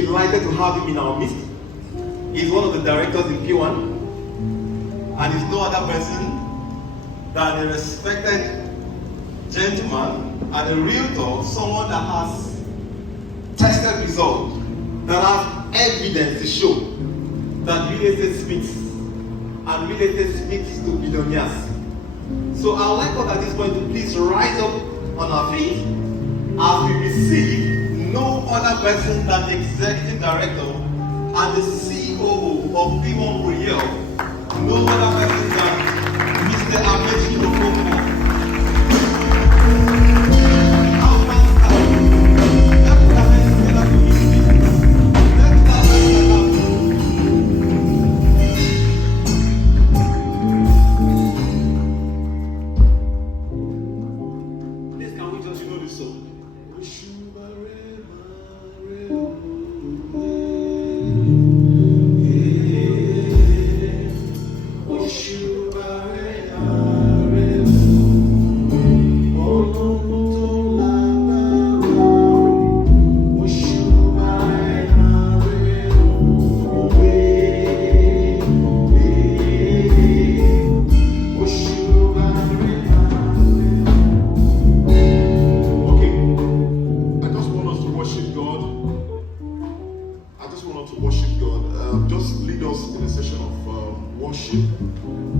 delighted to have him in our midst. He's one of the directors in Pwan, and he's no other person than a respected gentleman and a realtor, someone that has tested results, that has evidence to show that real estate speaks, and real estate speaks to billionaires. So I would like us at this point to please rise up on our feet as we receive no other person than the executive director and the CEO of Pwan Royale, no other person than Mr. Amechi Okonkwo.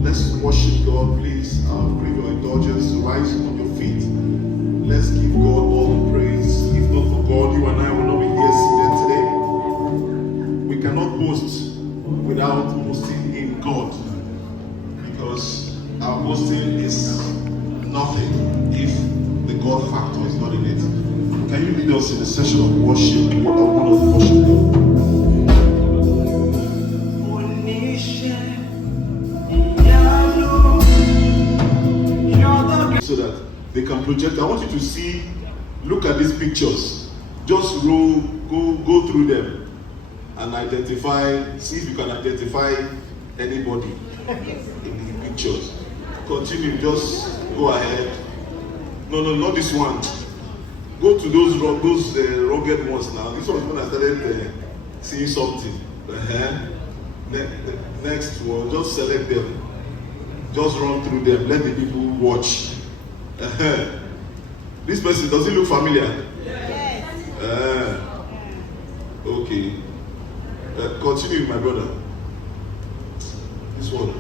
Let's worship God, please. Pray your indulgence. Rise on your feet. Let's give God all the praise. If not for God, you and I will not be here seated today. We cannot boast without boasting in God, because our boasting is nothing if the God factor is not in it. Can you lead us in a session of worship? What I want to worship God. So that they can project. I want you to see, look at these pictures. Just go through them and identify, see if you can identify anybody in the pictures. Continue, just go ahead. No, not this one. Go to those rugged ones now. This one is when I started seeing something. Next one, just select them. Just run through them. Let the people watch. This person, does he look familiar? Yes. Okay. Continue, my brother. This one.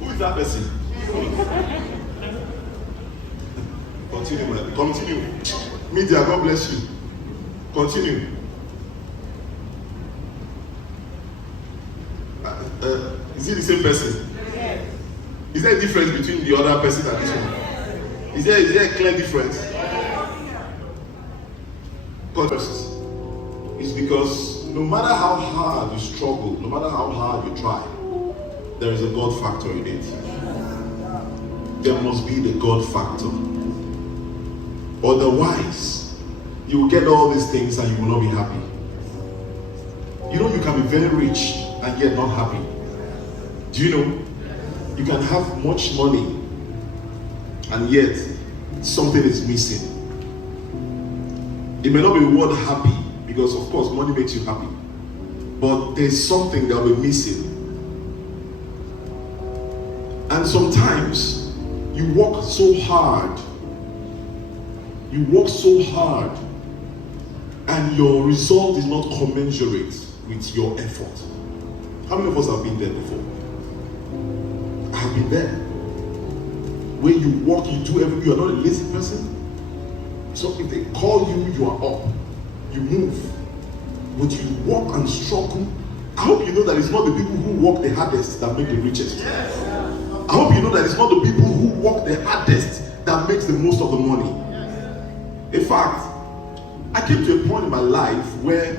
Who is that person? Continue. Media, God bless you. Continue. Is he the same person? Yes. Is there a difference between the other person and this one? Is there a clear difference? It's because no matter how hard you struggle, no matter how hard you try, there is a God factor in it. There must be the God factor. Otherwise, you will get all these things and you will not be happy. You know, you can be very rich and yet not happy. Do you know? You can have much money and yet something is missing. It may not be the word happy, because of course money makes you happy, but there's something that will be missing. And sometimes you work so hard, and your result is not commensurate with your effort. How many of us have been there before? I have been there. When you work, you do everything. You are not a lazy person. So if they call you, you are up. You move. But you work and struggle. I hope you know that it's not the people who work the hardest that make the richest. Yes. I hope you know that it's not the people who work the hardest that makes the most of the money. Yes. In fact, I came to a point in my life where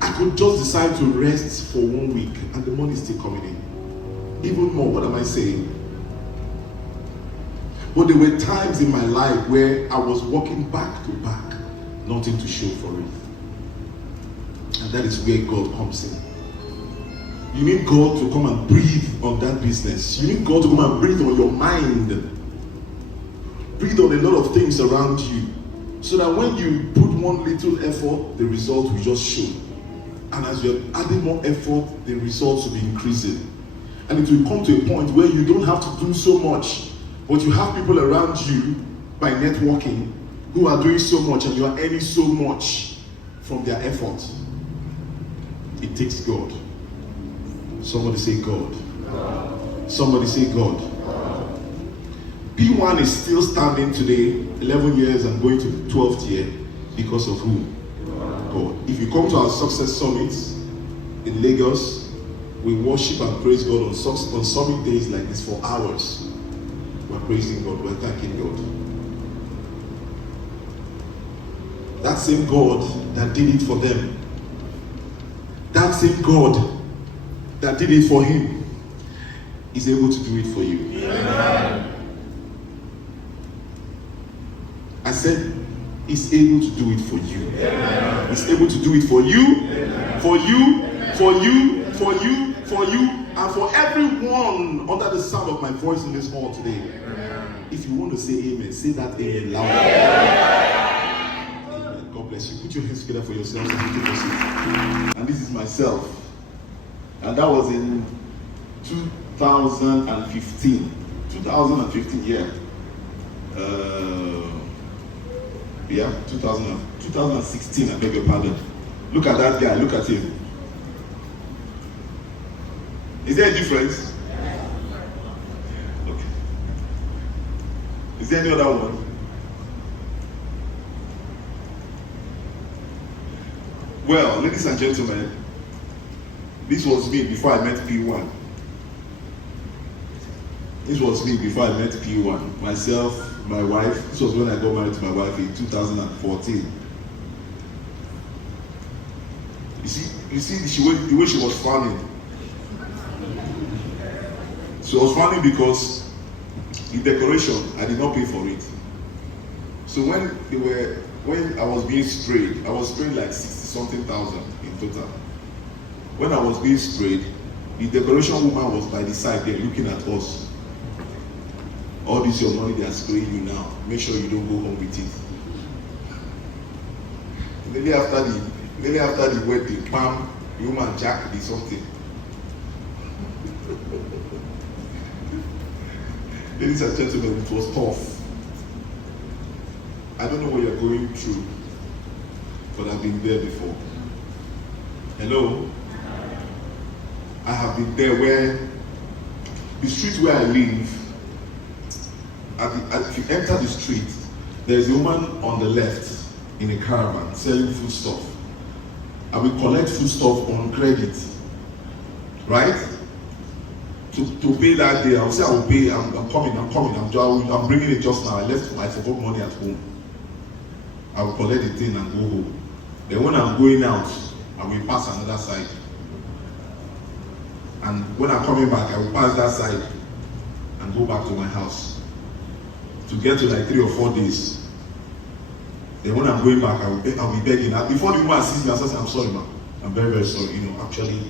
I could just decide to rest for 1 week and the money is still coming in. Even more, what am I saying? But there were times in my life where I was walking back to back, nothing to show for it. And that is where God comes in. You need God to come and breathe on that business. You need God to come and breathe on your mind. breathe on a lot of things around you, so that when you put one little effort, the result will just show. And as you're adding more effort, the results will be increasing. And it will come to a point where you don't have to do so much, but you have people around you by networking who are doing so much, and you are earning so much from their effort. It takes God. Somebody say God. Somebody say God. P1 is still standing today, 11 years and going to the 12th year, because of who? God. If you come to our success summits in Lagos, we worship and praise God on summit days like this for hours. We're praising God, we're thanking God. That same God that did it for them, that same God that did it for him, is able to do it for you. Amen. I said, he's able to do it for you. Amen. He's able to do it for you, amen. For you, amen. For you, for you, for you, and for everyone under the sound of my voice in this hall today. Amen. If you want to say amen, say that amen loud. Amen. God bless you. Put your hands together for yourselves and take your seat. And this is myself. And that was in 2015. 2015, yeah. 2016, I beg your pardon. Look at that guy, look at him. Is there a difference? Okay. Is there any other one? Well, ladies and gentlemen, this was me before I met P1. This was me before I met P1. Myself, my wife. This was when I got married to my wife in 2014. You see the way she was frowning. She was frowning because the decoration, I did not pay for it. So when I was being sprayed, I was sprayed like 60-something thousand in total. When I was being sprayed, the decoration woman was by the side there looking at us. All this your money they are spraying you now. Make sure you don't go home with it. Maybe after the wedding, Pam, the woman Jack did something. Ladies and gentlemen, it was tough. I don't know what you're going through, but I've been there before. Hello? I have been there where the street where I live, if you enter the street, there's a woman on the left in a caravan selling food stuff. I will collect food stuff on credit, right? To pay that day, I'll say I will pay. I'm coming. I'm bringing it just now. I forgot money at home. I will collect the thing and go home. Then when I'm going out, I will pass another side. And when I'm coming back, I will pass that side and go back to my house. To get to like 3 or 4 days. Then when I'm going back, I'll be begging. Before the woman sees me, I say, I'm sorry, ma'am. I'm very, very sorry. Actually,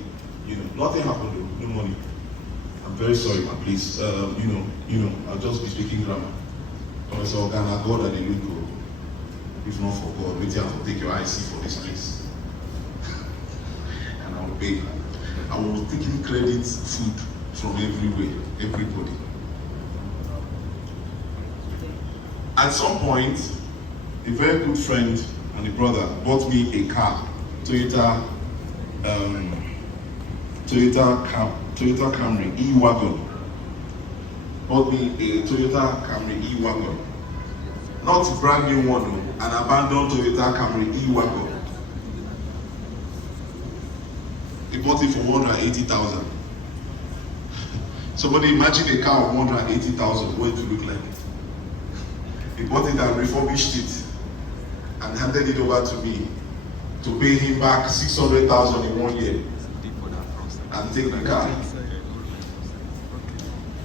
nothing happened though. No money. I'm very sorry, ma'am. Please, I'll just be speaking grammar. I say, God, and they look good. If not for God, wait till I take your IC for this place. And I will pay. I was taking credit food from everywhere, everybody. At some point, a very good friend and a brother bought me a car, Toyota Camry E-Wagon. Bought me a Toyota Camry E-Wagon. Not a brand new one, an abandoned Toyota Camry E-Wagon. He bought it for 180,000. Somebody imagine a car of 180,000, what it would look like. He bought it and refurbished it and handed it over to me to pay him back 600,000 in 1 year and take the car.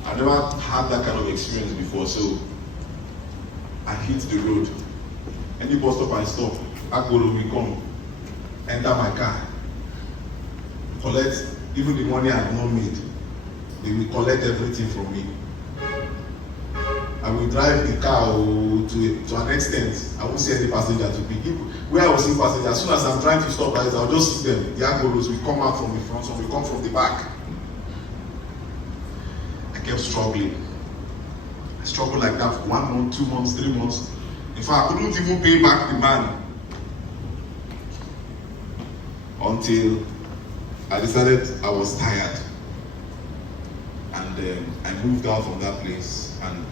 I've never had that kind of experience before, so I hit the road. Any bus stop I stop, Agboro will come, enter my car, collect even the money I have not made. They will collect everything from me. I will drive the car to an extent. I won't see any passenger to pick. Where I will see passengers, as soon as I'm trying to stop, I'll just see them. The Agbolos will come out from the front, some will come from the back. I kept struggling. I struggled like that for 1 month, 2 months, 3 months. In fact, I couldn't even pay back the man until I decided I was tired. And I moved out from that place and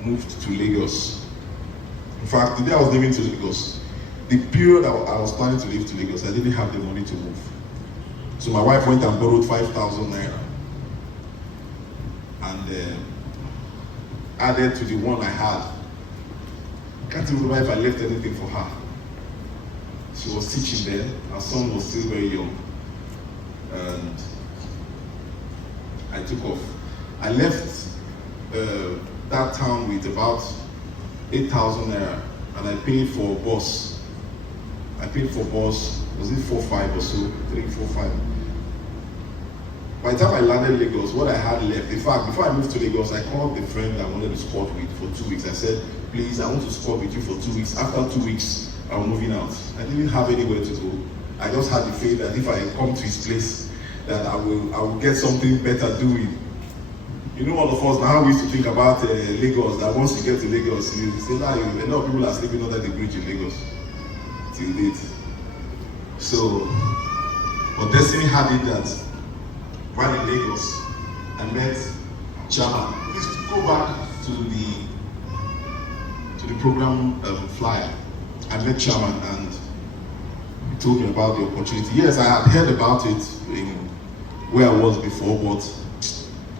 moved to Lagos. In fact, the day I was leaving to Lagos, the period I was planning to leave to Lagos, I didn't have the money to move. So my wife went and borrowed 5,000 naira and added to the one I had. I can't even remember if I left anything for her. She was teaching there, her son was still very young. And I took off. I left that town with about 8,000 naira and I paid for a bus. I paid for bus, was it 4-5 or so? 3-4-5. By the time I landed Lagos, what I had left, in fact, before I moved to Lagos, I called the friend I wanted to squat with for 2 weeks. I said, please, I want to squat with you for 2 weeks. After 2 weeks, I'm moving out. I didn't have anywhere to go. I just had the faith that if I come to his place, that I will get something better doing. You know, all of us now, we used to think about Lagos, that once you get to Lagos, you say, nah, a lot of people are sleeping under the bridge in Lagos. Till date. So, but destiny had it that while in Lagos, I met Chama. Please go back to the program flyer. I met Chairman and he told me about the opportunity. Yes, I had heard about it in where I was before, but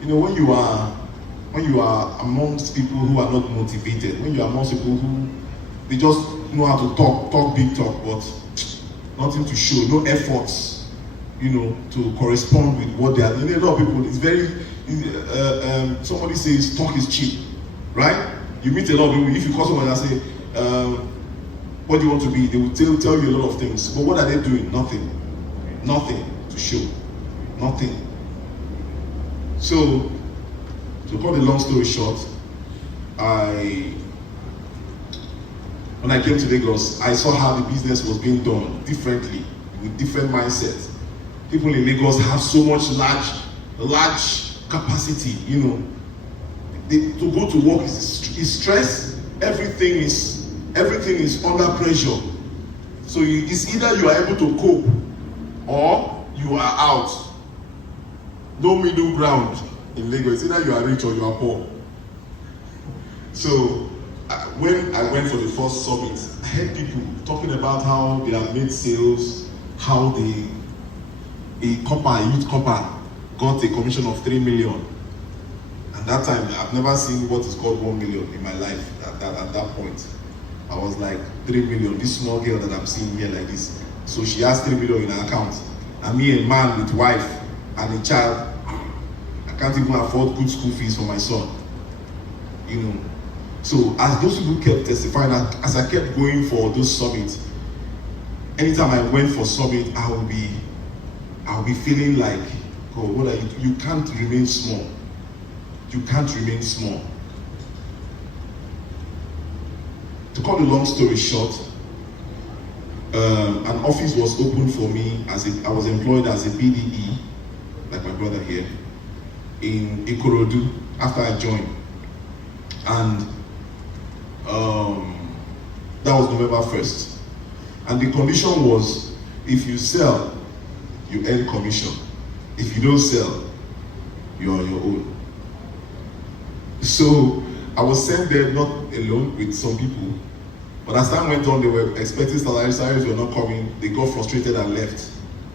you know, when you are amongst people who are not motivated, when you are amongst people who they just know how to talk big talk, but nothing to show, no efforts, you know, to correspond with what they are. You know, a lot of people, it's very, somebody says talk is cheap, right? You meet a lot of people, if you call someone and say, what do you want to be? They will tell you a lot of things. But what are they doing? Nothing. Nothing to show. Nothing. So, to cut the long story short, when I came to Lagos, I saw how the business was being done differently, with different mindsets. People in Lagos have so much large capacity, you know. To go to work is stress. Everything is under pressure. So it's either you are able to cope or you are out. No middle ground in Lagos. It's either you are rich or you are poor. So when I went for the first summit, I heard people talking about how they have made sales, how a youth copper got a commission of 3 million. And that time, I've never seen what is called 1 million in my life at that point. I was like, 3 million, this small girl that I'm seeing here like this. So she has 3 million in her account. And me, a man with wife and a child, I can't even afford good school fees for my son. You know. So as those people kept testifying, as I kept going for those summits, anytime I went for summit, I'll be feeling like, oh, what are you? You can't remain small. You can't remain small. To cut the long story short, an office was opened for me I was employed as a BDE, like my brother here, in Ikorodu after I joined. And that was November 1st. And the condition was, if you sell, you earn commission. If you don't sell, you are on your own. So I was sent there not alone with some people, but as time went on, they were expecting salaries were not coming. They got frustrated and left.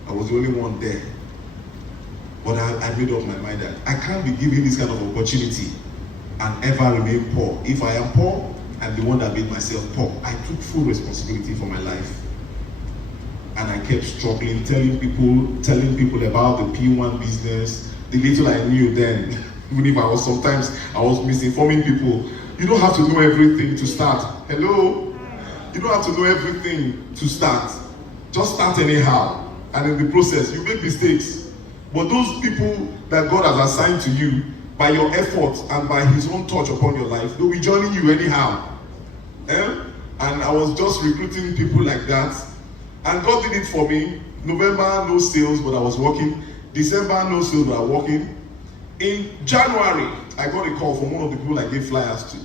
I was the only one there. But I made up my mind that I can't be given this kind of opportunity and ever remain poor. If I am poor, I'm the one that made myself poor. I took full responsibility for my life. And I kept struggling, telling people about the P1 business, the little I knew then. Even if I was misinforming people. You don't have to know everything to start. Hello? You don't have to know everything to start. Just start anyhow. And in the process, you make mistakes. But those people that God has assigned to you, by your effort and by his own touch upon your life, they'll be joining you anyhow. And I was just recruiting people like that. And God did it for me. November, no sales, but I was working. December, no sales, but I was working. In January, I got a call from one of the people I gave flyers to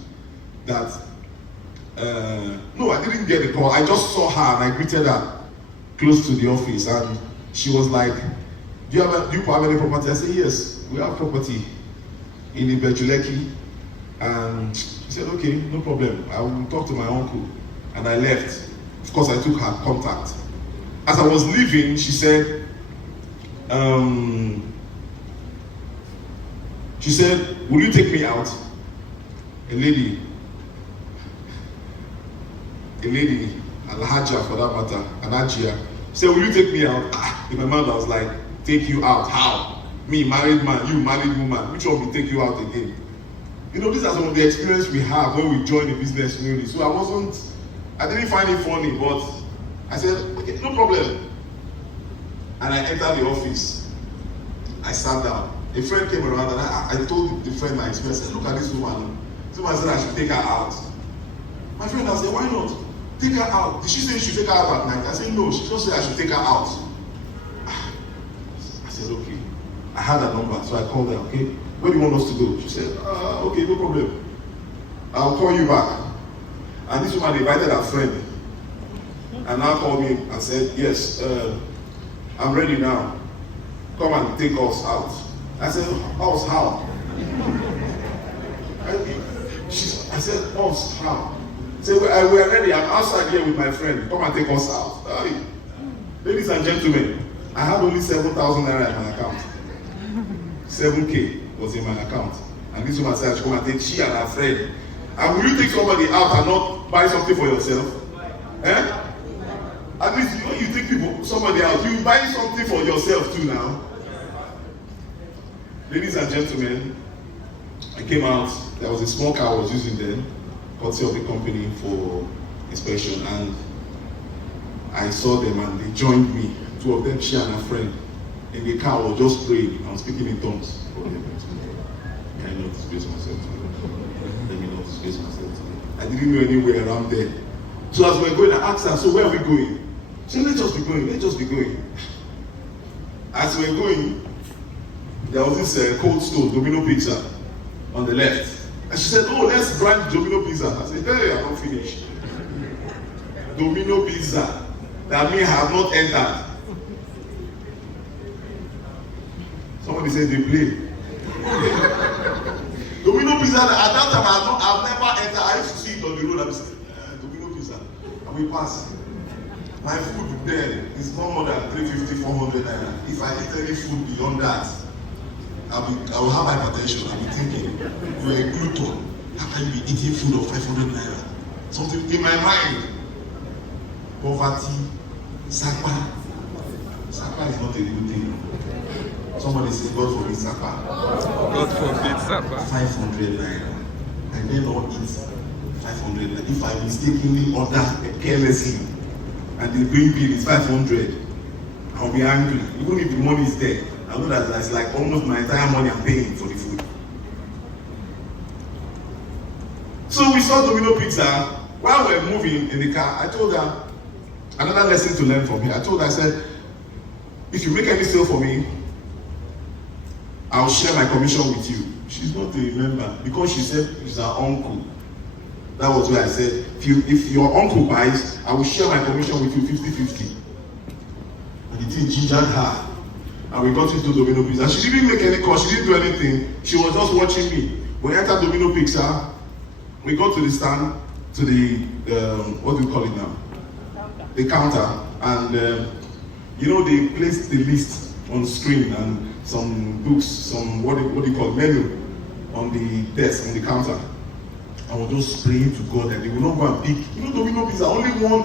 that, no, I didn't get a call. I just saw her and I greeted her close to the office. And she was like, do you have any property? I said, yes, we have property in Ibejuleki. And she said, okay, no problem. I will talk to my uncle. And I left. Of course, I took her contact. As I was leaving, she said, will you take me out? A lady, Alhaja for that matter, Anajia, said, will you take me out? In my mind, I was like, take you out? How? Me, married man, you, married woman. Which one will take you out again? You know, these are some of the experience we have when we join the business community. So I didn't find it funny, but I said, okay, no problem. And I entered the office. I sat down. A friend came around and I told the friend my experience. I said, look at this woman. This woman said I should take her out. My friend, I said, why not? Take her out. Did she say you should take her out at night? I said, no, she just said I should take her out. I said, okay. I had her number, so I called her, okay? Where do you want us to go? She said, okay, no problem. I'll call you back. And this woman invited her friend. And now called me and said, yes, I'm ready now. Come and take us out. I said, us how? I said, us how? She said, we are ready. I'm outside here with my friend. Come and take us out. Hey. Ladies and gentlemen, I had only 7,000 naira in my account. 7K was in my account. And this woman said, I should come and take she and her friend. And will you take somebody out and not buy something for yourself? At least when you take somebody out, you buy something for yourself too now. Ladies and gentlemen, I came out. There was a small car I was using then, courtesy of the company for inspection, and I saw them and they joined me. Two of them, she and her friend. In the car, I was just praying. I was speaking in tongues. Let me not disgrace myself today. Let me not disgrace myself today. I didn't know anywhere around there. So as we were going, I asked her, so where are we going? She said, let's just be going, let's just be going. As we were going, there was this cold stone, Domino Pizza, on the left. And she said, oh, let's branch Domino Pizza. I said, hey, I'm not finished. Domino Pizza. That means I have not entered. Somebody said they play. Domino Pizza, at that time, I've never entered. I used to see it on the road. I would say, Domino Pizza. And we pass. My food there is no more than 350, 400 naira. If I eat any food beyond that, I will have hypertension. I'll be thinking, you're a glutton. How can you be eating food of 500 naira? Something in my mind. Poverty, Sapa. Sapa is not a good thing. Somebody say, God forbid Sapa. God forbid Sapa. 500 naira. I may not eat 500 naira. If I mistakenly order carelessly and the green bill is 500, I'll be angry. Even if the money is there, I know that that's like almost my entire money I'm paying for the food. So we saw Domino Pizza. While we were moving in the car, I told her another lesson to learn from here. I told her, I said, if you make any sale for me, I'll share my commission with you. She's not a member because she said she's her uncle. That was where I said, if your uncle buys, I will share my commission with you 50-50. And the thing gingered her. And we got into Domino Pizza. She didn't make any call, she didn't do anything. She was just watching me. We entered Domino Pizza. We got to the stand, to the, what do you call it now? The counter. And you know, they placed the list on screen and some books, some, what do you call it, menu on the desk, on the counter. I was just praying to God that they will not go and pick. You know, Domino Pizza, only one,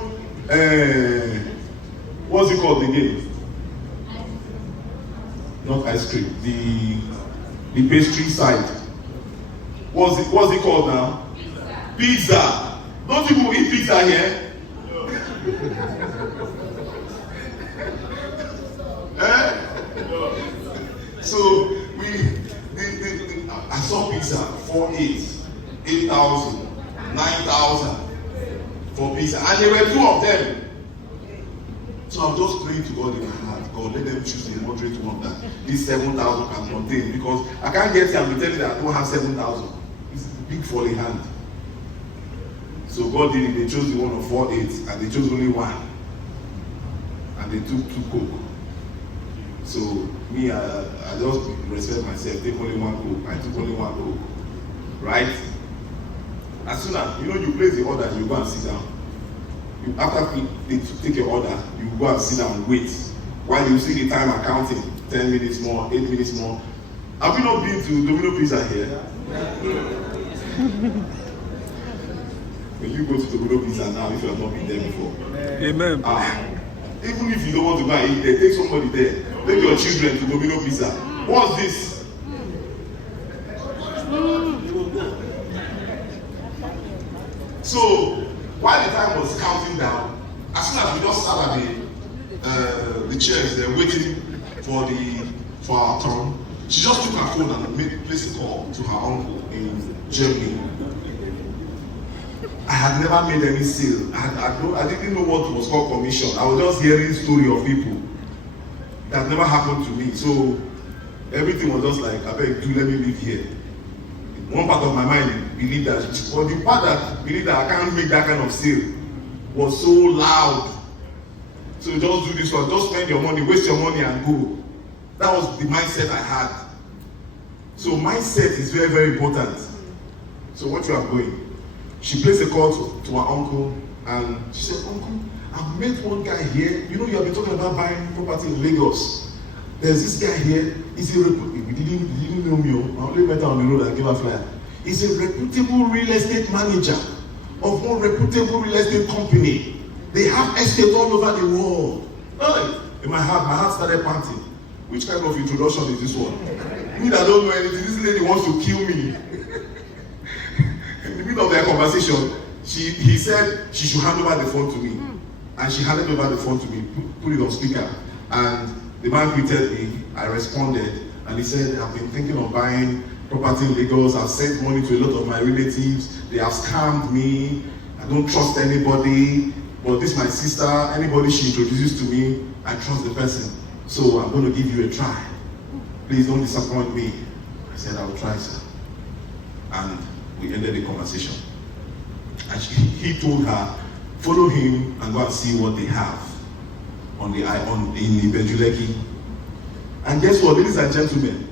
what's it called again? Not ice cream, the pastry side. What's it called now? Pizza. Don't people eat pizza here? So as saw pizza, 4,800, 8,000, 9,000 for pizza. And there were 2 of them. So I'm just praying to God in my heart, God, let them choose the moderate one that this 7,000 can contain. Because I can't get here and be telling that I don't have 7,000. It's big for the hand. So God did it. They chose the one of 4,800 and they chose only one. And they took 2 Coke. So me, I just respect myself, take only 1 Coke. I took only 1 Coke. Right? As soon as, you place the order, you go and sit down. After they take your order, you go and sit down and wait. While you see the time accounting, 10 minutes more, 8 minutes more. Have you not been to Domino Pizza here? When you go to Domino Pizza now, if you have not been there before. Amen. Even if you don't want to go and eat there, take somebody there. Take your children to Domino Pizza. What's this? So, while the time was counting down, as soon as we just sat at the chairs there waiting for our turn, she just took her phone and placed a call to her uncle in Germany. I had never made any sale. I didn't know what was called commission. I was just hearing story of people. That never happened to me. So everything was just like, I beg, let me live here. One part of my mind believed that, but the part that believed that I can't make that kind of sale was so loud. So just do this one, just spend your money, waste your money and go. That was the mindset I had. So mindset is very, very important. So what you are going? She placed a call to her uncle and she said, Uncle, I've met one guy here. You have been talking about buying property in Lagos. There's this guy here. He didn't know me. I only met her on the road and gave her a flyer. He's a reputable real estate manager of one reputable real estate company. They have estates all over the world. In my heart started panting. Which kind of introduction is this one? Me that don't know anything, this lady wants to kill me. In the middle of their conversation, he said she should hand over the phone to me. And she handed over the phone to me, put it on speaker. And the man greeted me, I responded, and he said, I've been thinking of buying property in Lagos. I've sent money to a lot of my relatives. They have scammed me. I don't trust anybody. But this is my sister. Anybody she introduces to me, I trust the person. So I'm going to give you a try. Please don't disappoint me. I said, I will try, sir. And we ended the conversation. And he told her, follow him and go and see what they have in Ibejuleki. And guess what, ladies and gentlemen?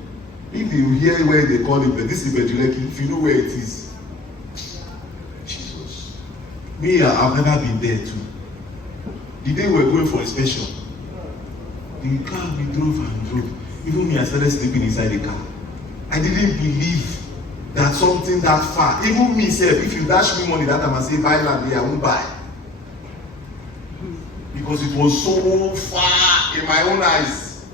If you hear where they call it, this is Ibejuleki, if you know where it is. Jesus. Me, I've never been there too. The day we were going for inspection, the car we drove and drove. Even me, I started sleeping inside the car. I didn't believe that something that far, even me self, if you dash me money that time and say buy land here, I won't buy. Because it was so far in my own eyes.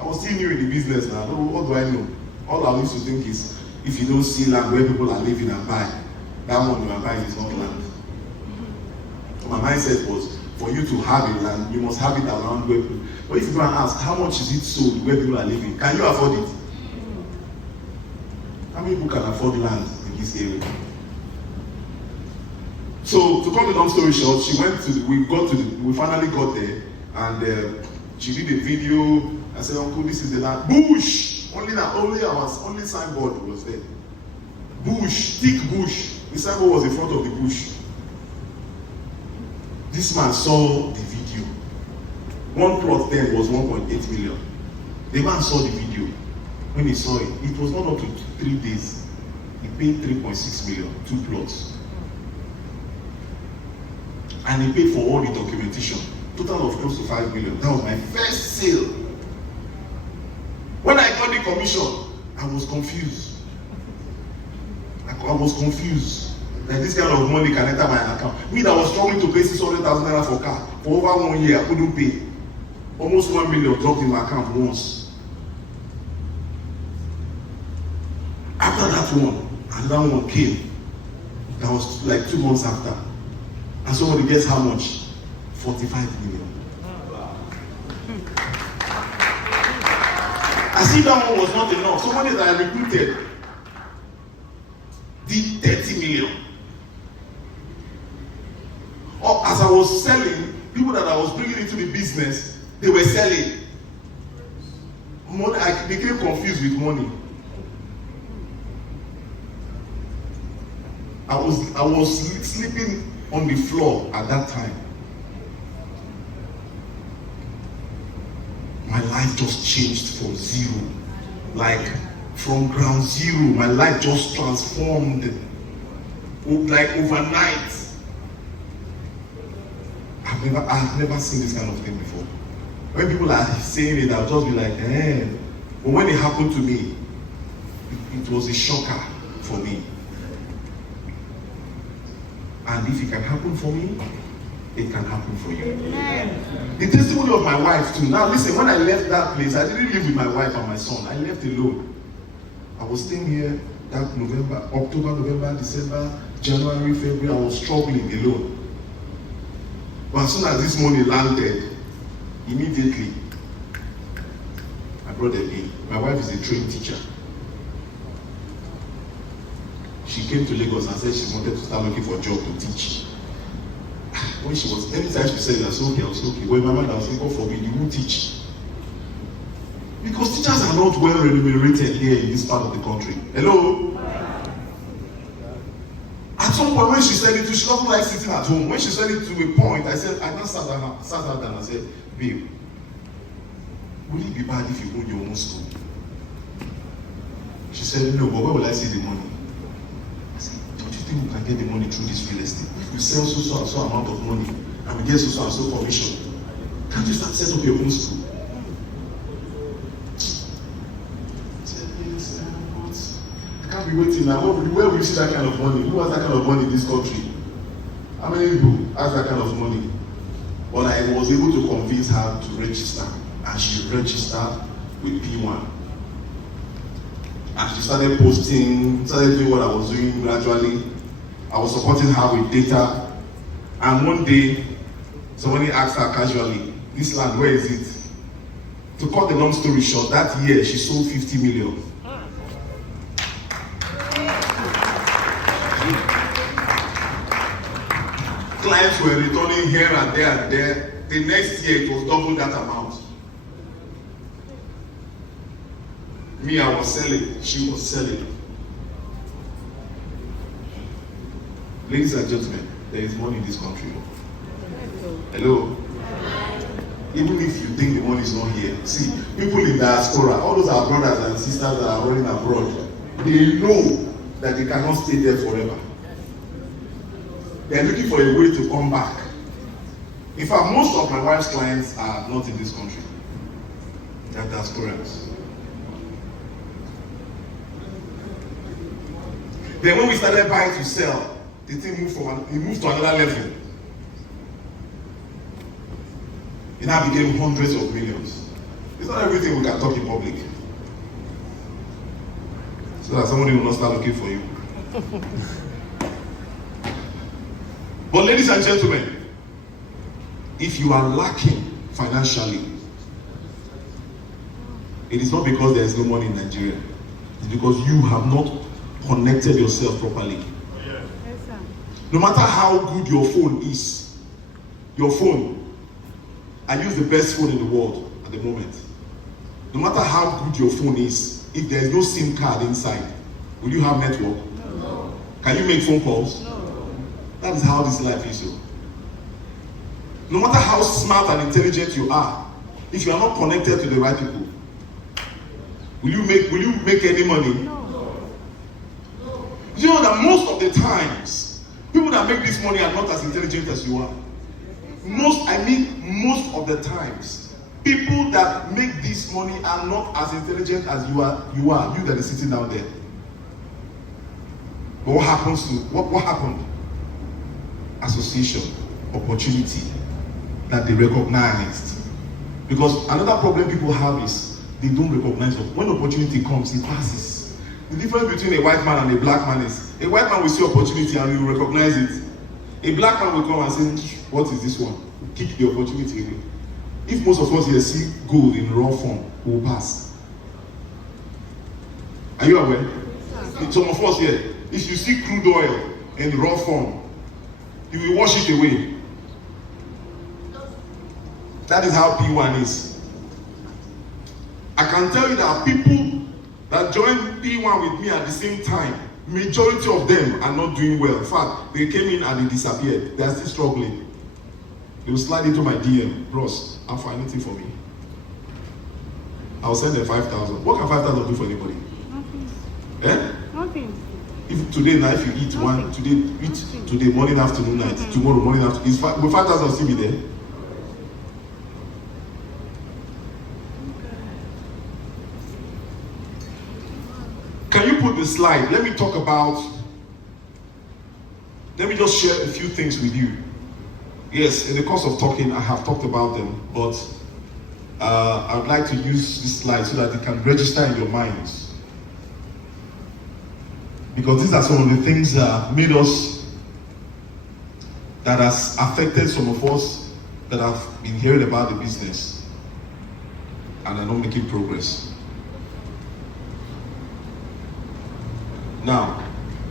I was still new in the business now. What do I know? All I used to think is, if you don't see land where people are living and buy, that one you are buying is not land. So my mindset was, for you to have a land, you must have it around where people. But if you go and ask, how much is it sold where people are living? Can you afford it? How many people can afford land in this area? So to cut the long story short, we finally got there, and she did a video. I said, Uncle, this is the land. Bush! Only signboard was there. Bush, thick bush. The signboard was in front of the bush. This man saw the video. One plot then was 1.8 million. The man saw the video. When he saw it, it was not up to 3 days. He paid 3.6 million, 2 plots. And he paid for all the documentation. Total of close to 5 million. That was my first sale. When I got the commission, I was confused. I was confused. That this kind of money can enter my account. Me that was struggling to pay 600,000 naira for car. For over 1 year, I couldn't pay. Almost 1 million dropped in my account once. After that one, another one came. That was like 2 months after. And somebody guess how much? 45 million. I As if that one was not enough, somebody that I recruited did 30 million. Or as I was selling, people that I was bringing into the business, they were selling. Money, I became confused with money. I was sleeping on the floor at that time. My life just changed from zero. Like from ground zero, my life just transformed like overnight. I've never seen this kind of thing before. When people are saying it, I'll just be like, eh. But when it happened to me, it was a shocker for me. And if it can happen for me, it can happen for you. Amen. The testimony of my wife too. Now listen, when I left that place, I didn't live with my wife and my son. I left alone. I was staying here that November, October, November, December, January, February. I was struggling alone. But as soon as this money landed, immediately I brought them in. My wife is a trained teacher. She came to Lagos and said she wanted to start looking for a job to teach. When she was, anytime she said, I was okay. When my mind, I was saying, God forbid, you won't teach. Because teachers are not well remunerated here in this part of the country. Hello? At some point when she said it, she doesn't like sitting at home. When she said it to a point, I now sat her down and said, babe, would it be bad if you own your own school? She said, no, but where will I see the money? I said, don't you think we can get the money through this real estate? If we sell so and so amount of money and we get so and so commission, can't you start set up your own school? I said, yes, but I can't be waiting now. Where will you see that kind of money? Who has that kind of money in this country? How many people has that kind of money? But I was able to convince her to register, and she registered with Pwan. And she started posting, started doing what I was doing gradually. I was supporting her with data. And one day, somebody asked her casually, this land, where is it? To cut the long story short, that year she sold 50 million. Clients were returning here and there and there. The next year it was double that amount. Me, I was selling, she was selling. Ladies and gentlemen, there is money in this country. Hello? Even if you think the money is not here, see, people in diaspora, all those our brothers and sisters that are running abroad, they know that they cannot stay there forever. They are looking for a way to come back. In fact, most of my wife's clients are not in this country. They are diasporans. Then when we started buying to sell, the thing moved to another level. It now became hundreds of millions. It's not everything we can talk in public. So that somebody will not start looking for you. But ladies and gentlemen, if you are lacking financially, it is not because there is no money in Nigeria. It's because you have not connected yourself properly. Yes, sir. No matter how good your phone is, your phone, I use the best phone in the world at the moment. No matter how good your phone is, if there is no SIM card inside, will you have network? No. Can you make phone calls? No. That is how this life is. So. No matter how smart and intelligent you are, if you are not connected to the right people, will you make any money? No. You know that most of the times, people that make this money are not as intelligent as you are. Most of the times, people that make this money are not as intelligent as you that is sitting down there. But what happened? Association, opportunity that they recognized. Because another problem people have is they don't recognize it. When opportunity comes, it passes. The difference between a white man and a black man is a white man will see opportunity and he will recognize it. A black man will come and say, what is this one? Kick the opportunity away. If most of us here see gold in raw form, we will pass. Are you aware? Some of us here, if you see crude oil in raw form, you will wash it away. That is how P1 is. I can tell you that people that joined P1 with me at the same time, majority of them are not doing well. In fact, they came in and they disappeared. They are still struggling. They will slide into my DM. Bros, for anything for me. I'll send them 5,000. What can 5,000 do for anybody? Nothing. Eh? Nothing. If today now, if you eat one, today morning, afternoon, night, tomorrow morning, afternoon, will 5,000 still be there? Can you put the slide? Let me just share a few things with you. Yes, in the course of talking, I have talked about them, but I would like to use this slide so that it can register in your minds. Because these are some of the things that made us, that has affected some of us that have been hearing about the business and are not making progress. Now,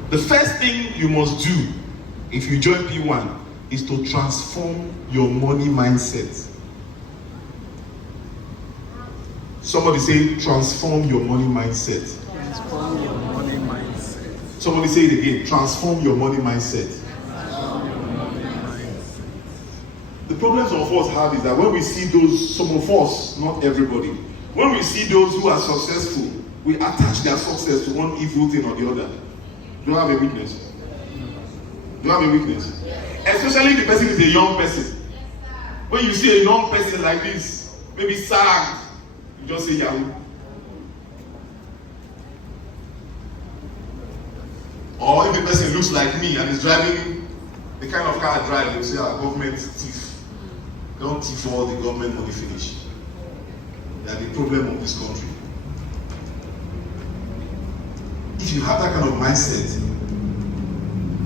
the first thing you must do if you join P1 is to transform your money mindset. Somebody say, transform your money mindset. Transform your money mindset. Somebody say it again, transform your money mindset. The problem some of us have is that when we see those, some of us, not everybody, when we see those who are successful, we attach their success to one evil thing or the other. Do you have a weakness? Do you have a weakness? Especially if the person is a young person. When you see a young person like this, maybe sad, you just say Yahoo. Or if the person looks like me and is driving the kind of car I drive, you say, government thief. Don't thief all the government money finish. They are the problem of this country. If you have that kind of mindset,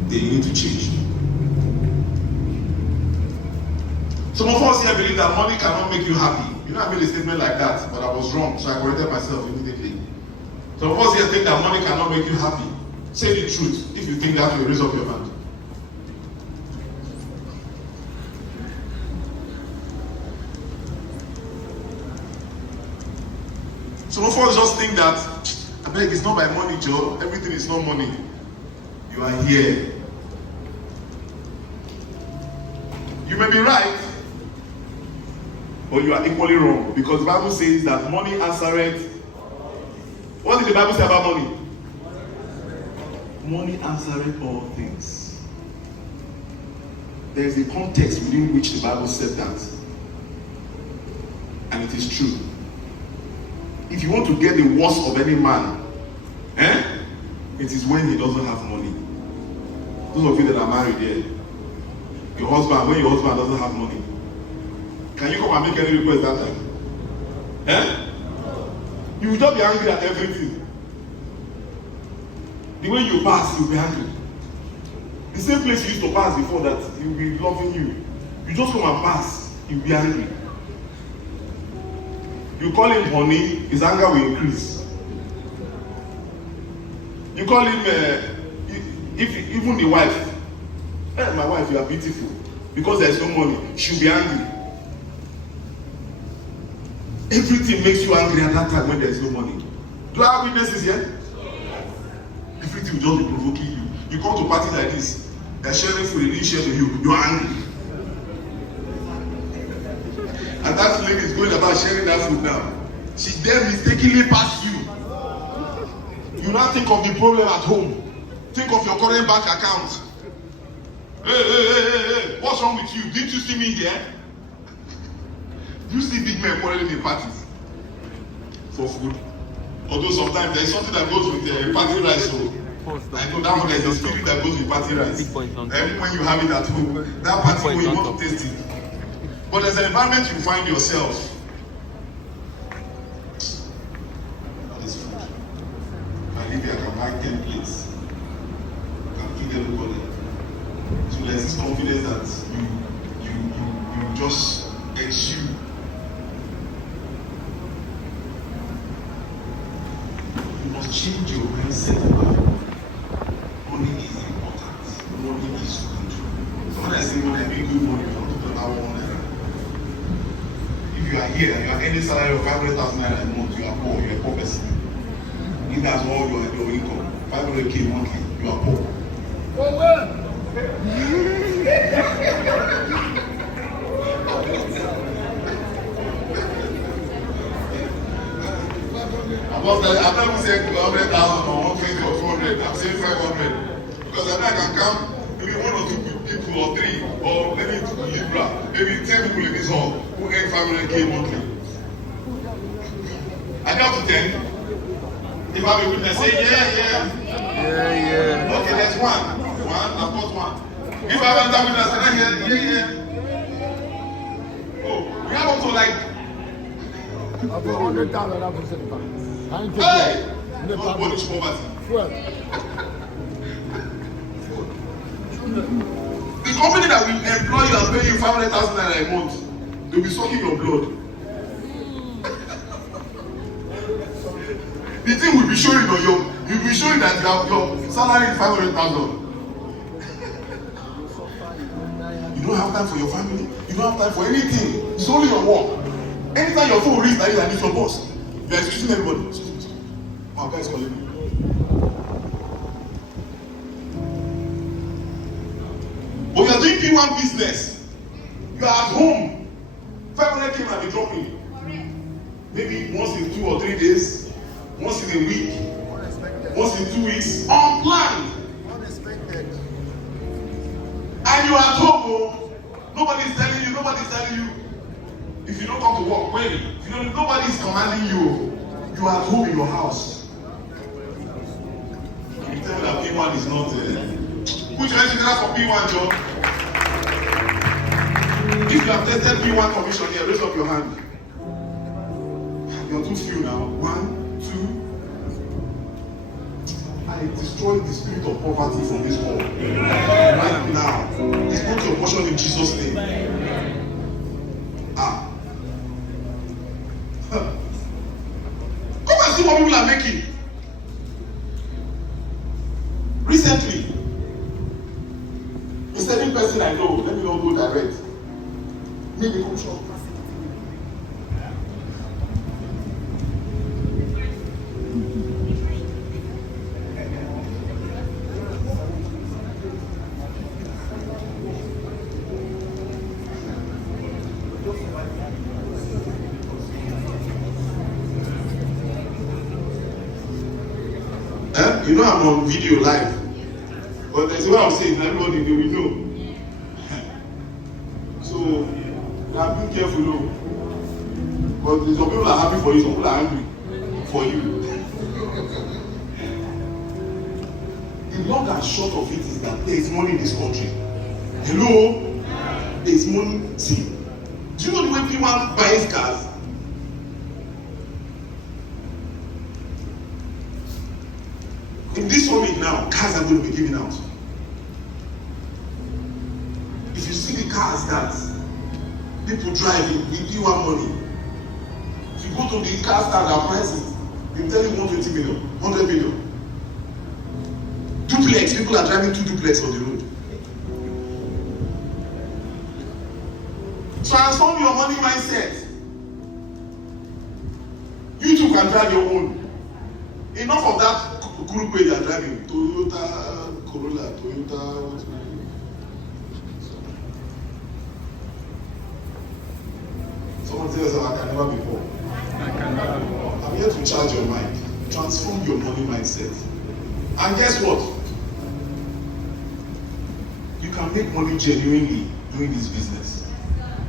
then you need to change. Some of us here believe that money cannot make you happy. You know, I made a statement like that, but I was wrong, so I corrected myself immediately. Some of us here think that money cannot make you happy. Say the truth. If you think that, will raise up your hand. Some of us just think that, I beg, it's not by money, Joe. Everything is not money. You are here. You may be right, but you are equally wrong, because the Bible says that money answereth. What did the Bible say about money? Money answereth all things. There is a context within which the Bible said that, and it is true. If you want to get the worst of any man, it is when he doesn't have money. Those of you that are married here, your husband, when your husband doesn't have money, can you come and make any request that time? You will just be angry at everything. The way you pass, you'll be angry. The same place you used to pass before that, he'll be loving you. You just come and pass, he'll be angry. You call him honey, his anger will increase. You call him, even the wife, my wife, you are beautiful. Because there is no money, she'll be angry. Everything makes you angry at that time when there is no money. Do I have witnesses here? Yes. Everything will just be provoking you. You come to parties like this, they're sharing food, they didn't share to you, you're angry. And that lady is going about sharing that food now. She then mistakenly passed you. You now think of the problem at home. Think of your current bank account. Hey, what's wrong with you? Didn't you see me here? You see big men quarreling in parties for food. Although sometimes there is something that goes with the party rice. So I know that one, there is a spirit that goes with party rice. And when you have it at home, that party when you want to taste it. But there's an environment you find yourself. That is food. I live here, I can buy 10 plates. I can feed everybody. So there's this confidence that you just exude. You must change your mindset about money is important. Money is good. So when I say money, I mean good money. I'm talking about 1 naira. If you are here and you are earning salary of 500,000 naira a month, you are poor. You are a poor person. If that's all your income, 500k monthly, you are poor. I'm not saying 100,000 or 120 or 200. I'm saying 500 because I know I can count maybe 1 or 2 people or 3 or maybe 2 Libra, maybe 10 people in this hall who earn 500k monthly. I count to 10. If I have a witness, say yeah. Okay, there's 1. I've got 1. If I have another witness, say yeah. Oh, we have also like. I've got 100,000 up in the bank. Hey! Don't punish poverty. The company that will employ you and pay you 500,000 naira a month, they'll be sucking your blood. The thing will be showing on you'll be showing that your salary is 500,000. You don't have time for your family. You don't have time for anything. It's only your work. Anytime your phone rings, I need your boss. You are excusing everybody. My guy is calling me. But you are doing P1 business. You are at home. 500k might be dropping. Maybe once in 2 or 3 days. Once in a week. Once in 2 weeks. Unplanned. Unexpected. And you are at home. Oh. Nobody's telling you. If you don't come to work, wait. If you don't, nobody is commanding you. You are at home in your house. You tell me that P1 is not. Put your hands together for P1, Joe. If you have tested P1 commission here, raise up your hand. You're too few now. 1, 2. I destroy the spirit of poverty from this hall. Right now. It's not your portion in Jesus' name. Come and see what people are making. Recently, a certain person I know, let me not go direct, made a commission. You know I'm on video live, but there's what I'm saying, everybody they will know. So, now be careful, no. But some people are happy for you, some people are angry for you. The long and short of it is that there is money in this country. Hello? There is money. See, do you know the way people buy cars? In this summit now, cars are going to be given out. If you see the cars that people drive in P1 money, if you go to the car stand and price it, they tell you 120 million, 100 million. Duplex, people are driving 2 duplex on the road. Transform your money mindset. You too can drive your own. Enough of that group where you are driving. Toyota, Corolla, Toyota. Someone tells us I can never be poor. I'm here to charge your mind. Transform your money mindset. And guess what? You can make money genuinely doing this business.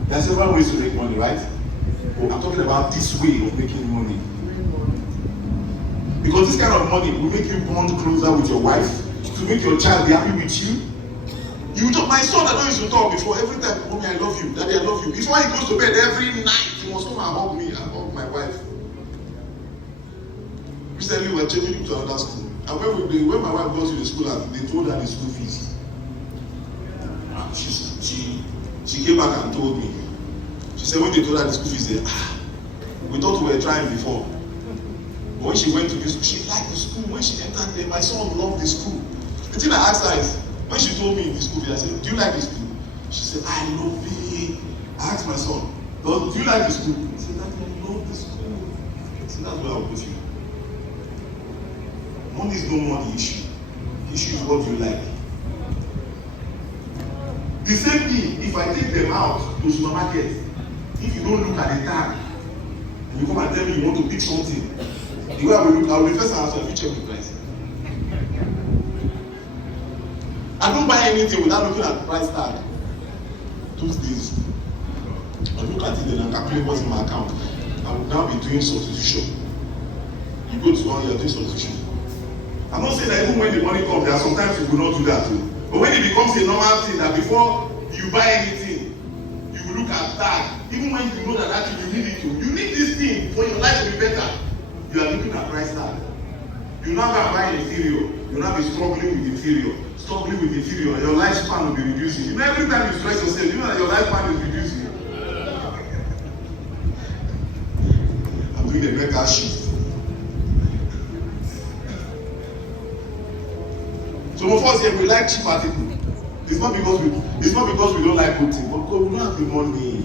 There are several ways to make money, right? But I'm talking about this way of making money. Because this kind of money will make you bond closer with your wife, to make your child be happy with you. You talk, my son, I know used to talk before, every time, Mommy, I love you, Daddy, I love you. Before he goes to bed every night, he must come and hug me and hug my wife. Recently, we were changing him to another school. And when my wife goes to the school, and they told her the school fees. She came back and told me. She said when they told her the school fees, we thought we were trying before. But when she went to this school, she liked the school. When she entered there, my son loved the school. The thing I asked her is, when she told me in the school, I said, do you like the school? She said, I love it. I asked my son, do you like the school? He said, Daddy, I love the school. So that's where I'll put you. Money is no more the issue. The issue is what you like. The same thing, if I take them out to supermarket, if you don't look at the tag, and you come and tell me you want to pick something, the way I will first ask you, check the price. I don't buy anything without looking at the price tag. Those days, I look at it and I calculate what's in my account. I will now be doing substitution. You go to one, you are doing substitution. I'm not saying that even when the money comes, there are sometimes you will not do that too. But when it becomes a normal thing that before you buy anything, you will look at tag. Even when you know that actually you need it to. You need this thing for your life to be better. You are looking at price tag. You now go and buy inferior. You now be struggling with inferior. Struggling with inferior. And your lifespan will be reducing. You know, every time you stress yourself, you know that your lifespan is reducing. I'm doing a mental shift. Some of us here, we like cheap articles. It's not because we don't like good things, but because we don't have the money.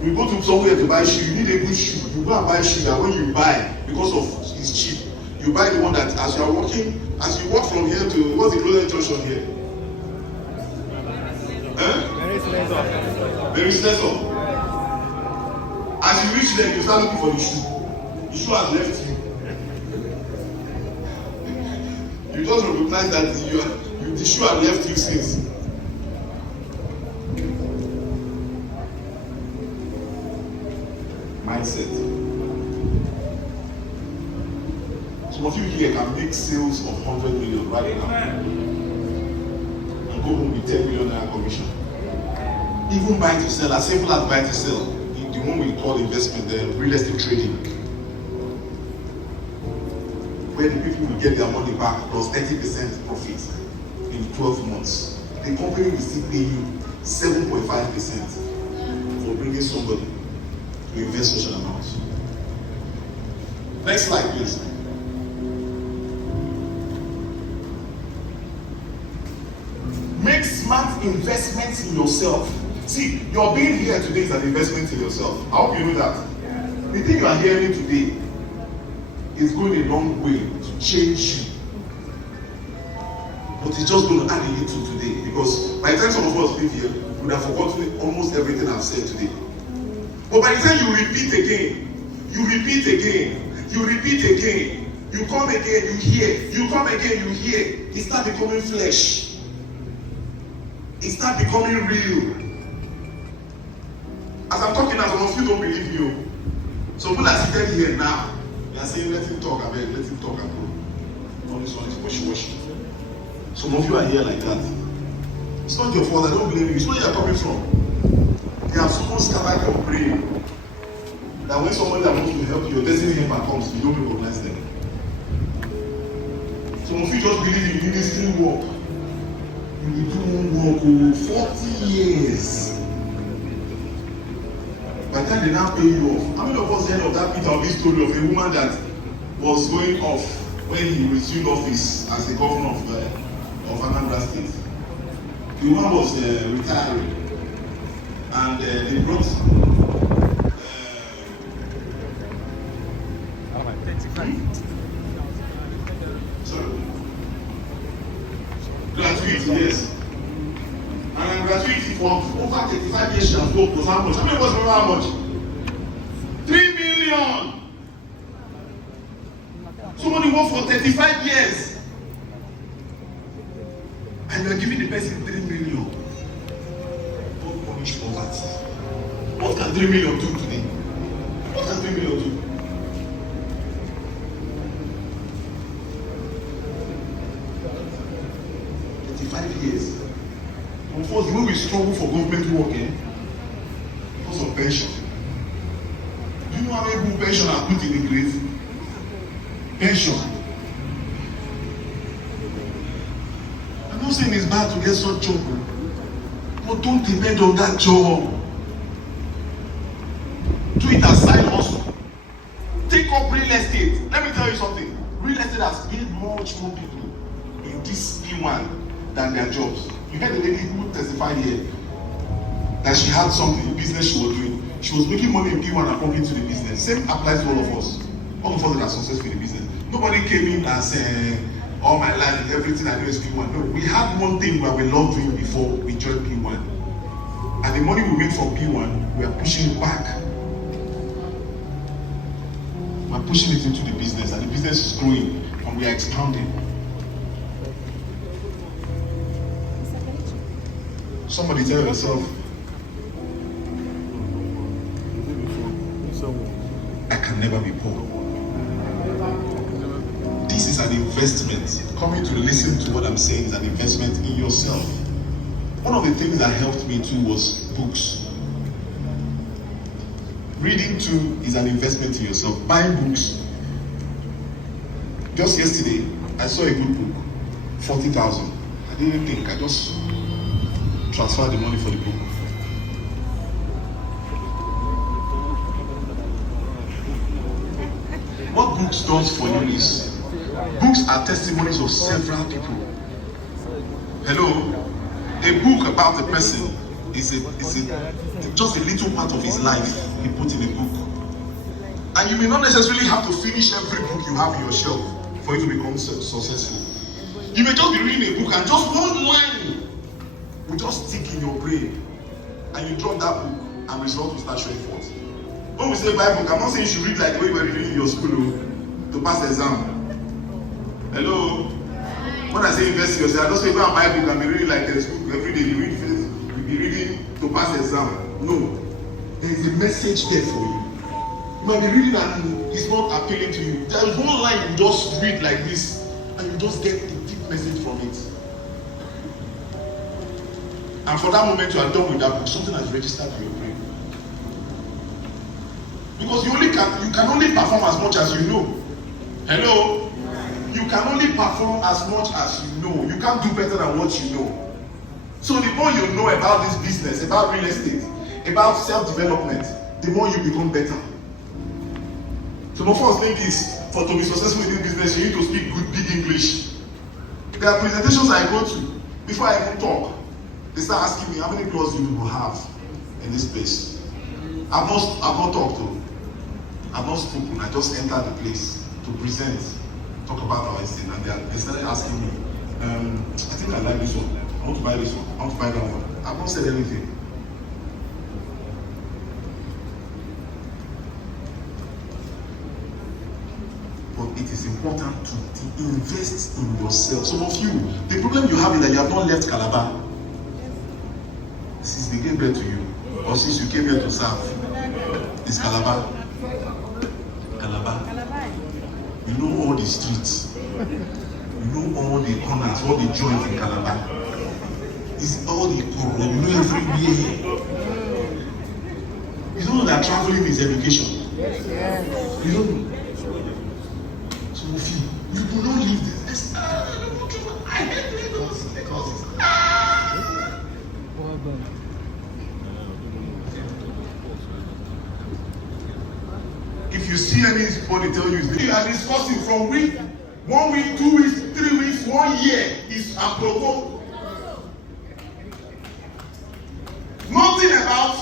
You go to somewhere to buy shoe, you need a good shoe. You go and buy shoe that when you buy, because of it's cheap, you buy the one that as you are walking, as you walk from here to what's the closest junction here? There is less of. As you reach there, you start looking for the shoe. The shoe has left you. You just recognize that the shoe has left you since. Mindset. Some of you here can make sales of 100 million right now and go home with 10 million naira commission. Even buy to sell, as simple as buy to sell, the one we call investment, the real estate trading, where the people will get their money back plus 30% profit in 12 months. The company will still pay you 7.5% for bringing somebody to invest such an amount. Next slide, please. Make smart investments in yourself. See, your being here today is an investment in yourself. I hope you know that. The thing you are hearing today is going a long way to change you. But it's just going to add a little today, because by the time some of us leave here, we would have forgotten almost everything I've said today. But by the time you repeat again, you repeat again, you repeat again, you come again, you hear, you come again, you hear, it starts becoming flesh. It starts becoming real. As I'm talking now, some of you don't believe me. Some people are seated here now. They are saying, let him talk, I beg, let him talk and go. All this one is wishy-washy. Some of you are here like that. It's not your fault, I don't blame you. It's where you are coming from. They have so much scatter your brain that when somebody that wants to help you, your destiny helper comes, you don't recognize them. Some of you just believe in ministry work. You will do one work 40 years. By the time they now pay you off, how many of us heard of that Peter Obi story of a woman that was going off when he resumed office as the governor of Anambra State? The woman was retiring, and they brought gratuity, yes. And gratuity for over 35 years she has worked was how much? How many of us remember how much? 3 million. Somebody worked for 35 years. And you are giving the person 3 million. Don't punish poverty. What can 3 million do today? What can 3 million do? Years. Of course, the way we struggle for government work, because of pension. Do you know how many people pension are put in the grave? Pension. I'm not saying it's bad to get such job, but don't depend on that job. it as side hustle. Take up real estate. Let me tell you something. Real estate has paid much more people in this P1 than their jobs. You heard the lady who testified here that she had something, business she was doing. She was making money in P1 and coming to the business. Same applies to all of us. All of us that are successful in the business. Nobody came in and said, all my life, everything I do is P1. No, we had one thing that we loved doing before we joined P1. And the money we make from P1, we are pushing it back. We are pushing it into the business, and the business is growing, and we are expanding. Somebody tell yourself, I can never be poor. This is an investment. Coming to listen to what I'm saying is an investment in yourself. One of the things that helped me too was books. Reading too is an investment in yourself. Buying books. Just yesterday, I saw a good book, 40,000. I didn't think, I just transferred the money for the book. What books does for you is, books are testimonies of several people. Hello? A book about a person is just a little part of his life he put in a book. And you may not necessarily have to finish every book you have in your shelf for you to become successful. You may just be reading a book and just one line will just stick in your brain, and you drop that book and results will start showing forth. When we say Bible, I'm not saying you should read like the way you were reading in your school to pass the exam. Hello? When I say invest in yourself, I don't say go and buy a book and be reading like this book every day. You be reading to pass the exam. No. There is a message there for you. You might be reading and it's not appealing to you. There is one line you just read like this and you just get a deep message from it. And for that moment you are done with that book, something has registered in your brain. Because you can only perform as much as you know. Hello? You can only perform as much as you know. You can't do better than what you know. So the more you know about this business, about real estate, about self-development, the more you become better. Some of us think is for to be successful in this business, you need to speak good big English. There are presentations I go to, before I even talk, they start asking me how many girls you will have in this place. I've not talked to. I've not spoken. I just entered the place to present, talk about our estate, and they started asking me, I think I like this one. I want to buy this one. I want to buy that one. I've not said anything. But it is important to invest in yourself. Some of you, the problem you have is that you have not left Calabar since they gave birth to you, or since you came here to serve. It's Calabar. Calabar. You know all the streets. You know all the corners, all the joints in Calabar. It's all the corner. You know everywhere. You don't know that traveling is education. You don't know. Some of you do not leave this. I hate Lagos. Lagos is If you see anybody tell you are discussing from week, 1 week, 2 weeks, 3 weeks, 1 year is apropos. Nothing about.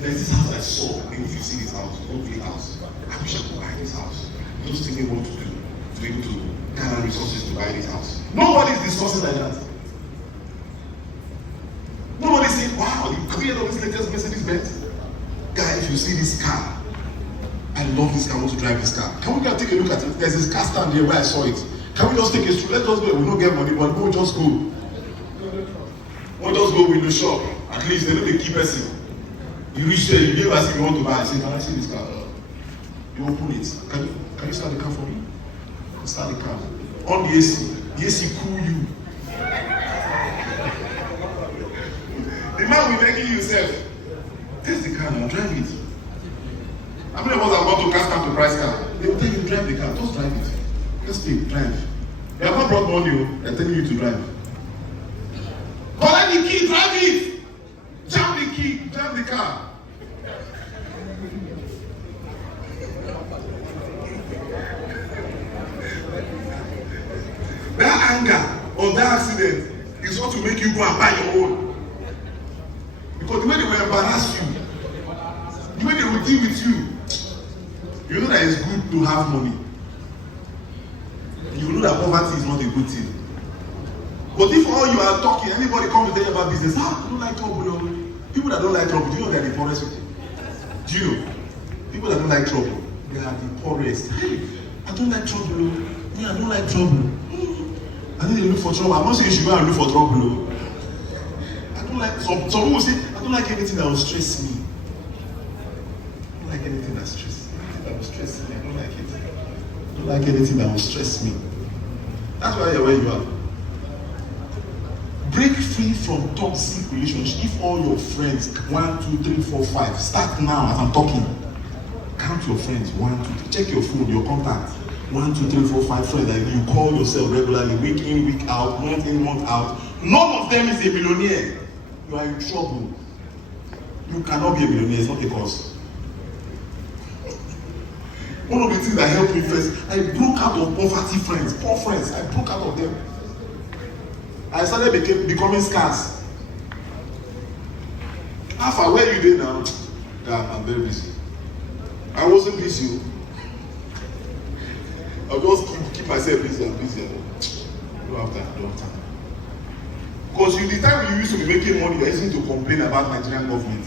There's this house I saw. Maybe if you see this house, lovely house. I wish I could buy this house. I'm just thinking what to do to be able to gather resources to buy this house. Nobody is discussing like that. Nobody is saying, wow, you created all this latest Mercedes Benz. Guy, if you see this car, I love this car, I want to drive this car. Can we go take a look at it? There's this car stand here where I saw it. Can we just take it through? Let's just go. We don't get money, but we'll just go. We'll just go window shop. At least they know the key person. You reach there, you give us if you want to buy. I say, can I see this car? You open it. Can you start the car for me? Start the car. On the AC. The AC cool you. The man will make you yourself. Test the car now, drive it. How many of us have gone to car stand to price car? They will tell you to drive the car, just drive it. Just pick, drive. They have not brought money, they're telling you to drive. Collect the key, drive it! Jam the key, jam the car. anger on that accident is what to make you go and buy your own. Because the way they will embarrass you, the way they will deal with you, you know that it's good to have money. You know that poverty is not a good thing. But if all you are talking, anybody come to tell you about business, I don't like trouble. People that don't like trouble, do you know they are the poorest people? Do you know? People that don't like trouble, they are the poorest. Hey, I don't like trouble. Me, I don't like trouble. I need to look for trouble. I'm not saying you should go and look for trouble. I don't like, some people will say, I don't like anything that will stress me. I don't like anything that stresses me. Anything that will stress me, I don't like it. I don't like anything that will stress me. That's why you're where you are. Break free from toxic relationships. If all your friends, 1, 2, 3, 4, 5, start now as I'm talking. Count your friends, 1, 2, 3. Check your phone, your contact. 1, 2, 3, 4, 5 friends that you call yourself regularly, week in, week out, month in, month out. None of them is a millionaire. You are in trouble. You cannot be a millionaire, it's not a cause. One of the things that helped me first, I broke out of poverty friends, poor friends. I broke out of them. I started becoming scarce. How far, where are you there now? Yeah, I'm very busy. I wasn't busy. I'll just keep myself busy. I'm busy. Don't have time. Don't have time. Because the time you used to be making money, you're using to complain about Nigerian government.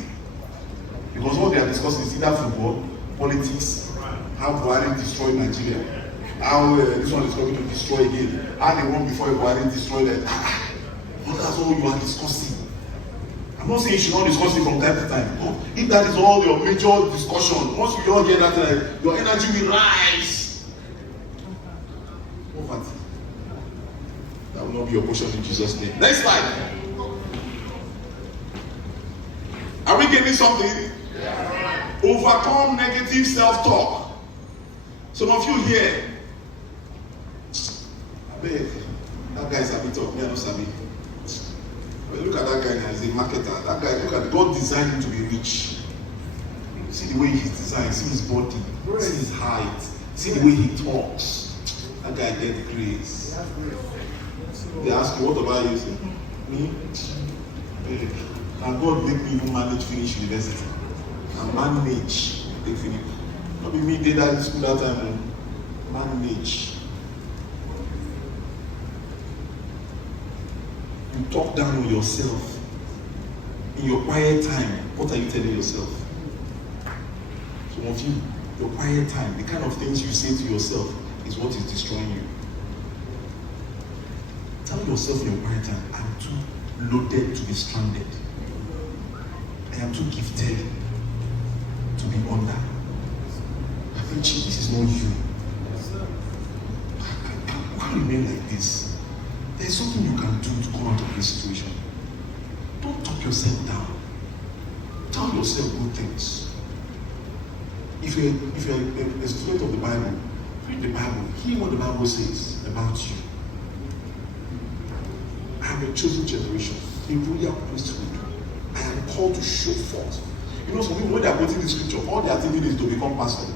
Because what they are discussing is either football, politics, how Buhari destroyed Nigeria, how this one is going to destroy again, how they won before Buhari destroyed it. That's all you are discussing. I'm not saying you should not discuss it from time to time. No. If that is all your major discussion, once we all get that, your energy will rise. Poverty. That will not be your portion in Jesus' name. Next slide. Are we getting something? Yeah. Overcome negative self-talk. Some of you here, I bet that guy is a bit of me, I don't sabi. But look at that guy now, he's a marketer. That guy, look at God designed him to be rich. See the way he's designed, see his body, see his height, see the way he talks. That guy gets grace. They ask you, what about you? Say, me? And God make me even manage finish university. And manage, they finish. Not be me did that in school that time. Manage. You talk down on yourself. In your quiet time, what are you telling yourself? Some of you, your quiet time, the kind of things you say to yourself is what is destroying you. Tell yourself in your quiet time, I'm too loaded to be stranded. I am too gifted to be under. Amechi, this is not you. Why remain like this? There's something you can do to come out of this situation. Don't talk yourself down. Tell yourself good things. If you're a student of the Bible, read the Bible. Hear what the Bible says about you. I am a chosen generation, a royal priesthood. I am called to show forth. You know, some people, when they are quoting the scripture, all they are thinking is to become pastor.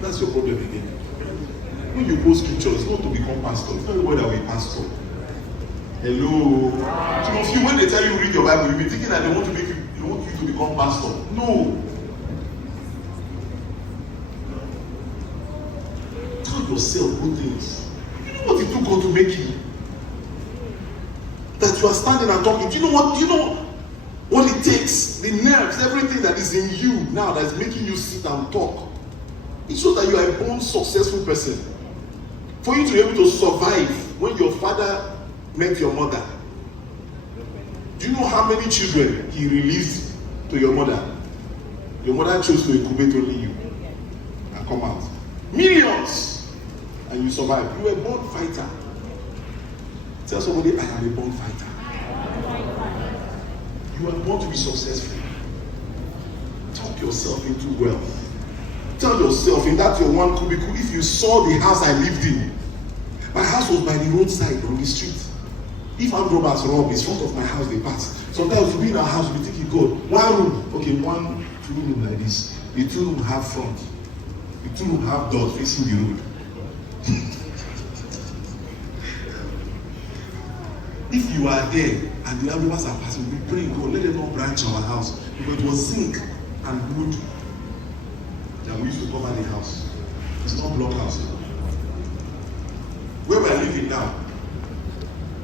That's your problem again. When you quote scripture, it's not to become pastor. It's not everybody that will be pastor. Hello. Some of you, when they tell you read your Bible, you'll be thinking that they want you to become pastor. No. Tell yourself good things. You know what it took God to make you? That you are standing and talking. Do you know what it takes? The nerves, everything that is in you now that is making you sit and talk. It shows that you are a born successful person. For you to be able to survive when your father met your mother. Do you know how many children he released to your mother? Your mother chose to incubate only you and come out. Millions! And you survived. You were a born fighter. Tell somebody, I am a born fighter. You are born to be successful. Talk yourself into wealth. Tell yourself, in that your one cubicle, if you saw the house I lived in, my house was by the roadside on the street. If armed robbers rob, it's front of my house, they pass. Sometimes we be in our house, we thinking, God, one room, okay, 1 2 room like this. The 2 room have front. The 2 room have doors facing the road. If you are there and the neighbors are passing, we pray, God, let them not branch our house. Because it was zinc and wood that we used to cover the house. It's not block house. Where we are living now,